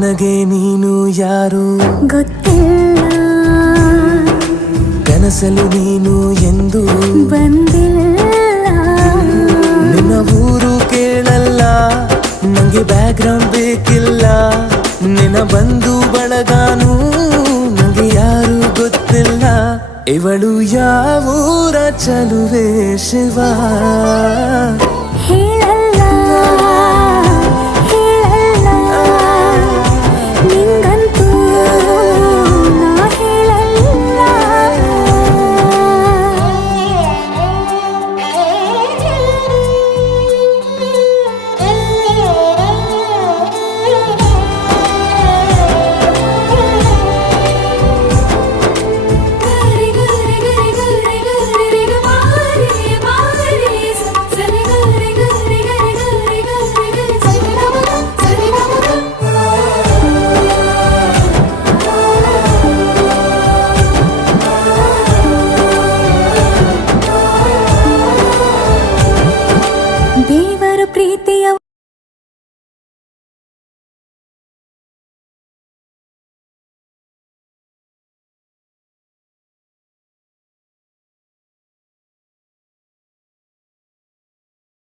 ನನಗೆ ನೀನು ಯಾರು ಗೊತ್ತಿಲ್ಲ, ಕನಸಲು ನೀನು ಎಂದು ಬಂದಿಲ್ಲ. ನಿನ್ನ ಊರು ಕೇಳಲ್ಲ, ನಂಗೆ ಬ್ಯಾಕ್ಗ್ರೌಂಡ್ ಬೇಕಿಲ್ಲ. ನಿನ್ನ ಬಂಧು ಬಳಗಾನು ನಂಗೆ ಯಾರು ಗೊತ್ತಿಲ್ಲ. ಇವಳು ಯಾವೂರ ಚಲುವೆ ಶಿವ ಹೇಳ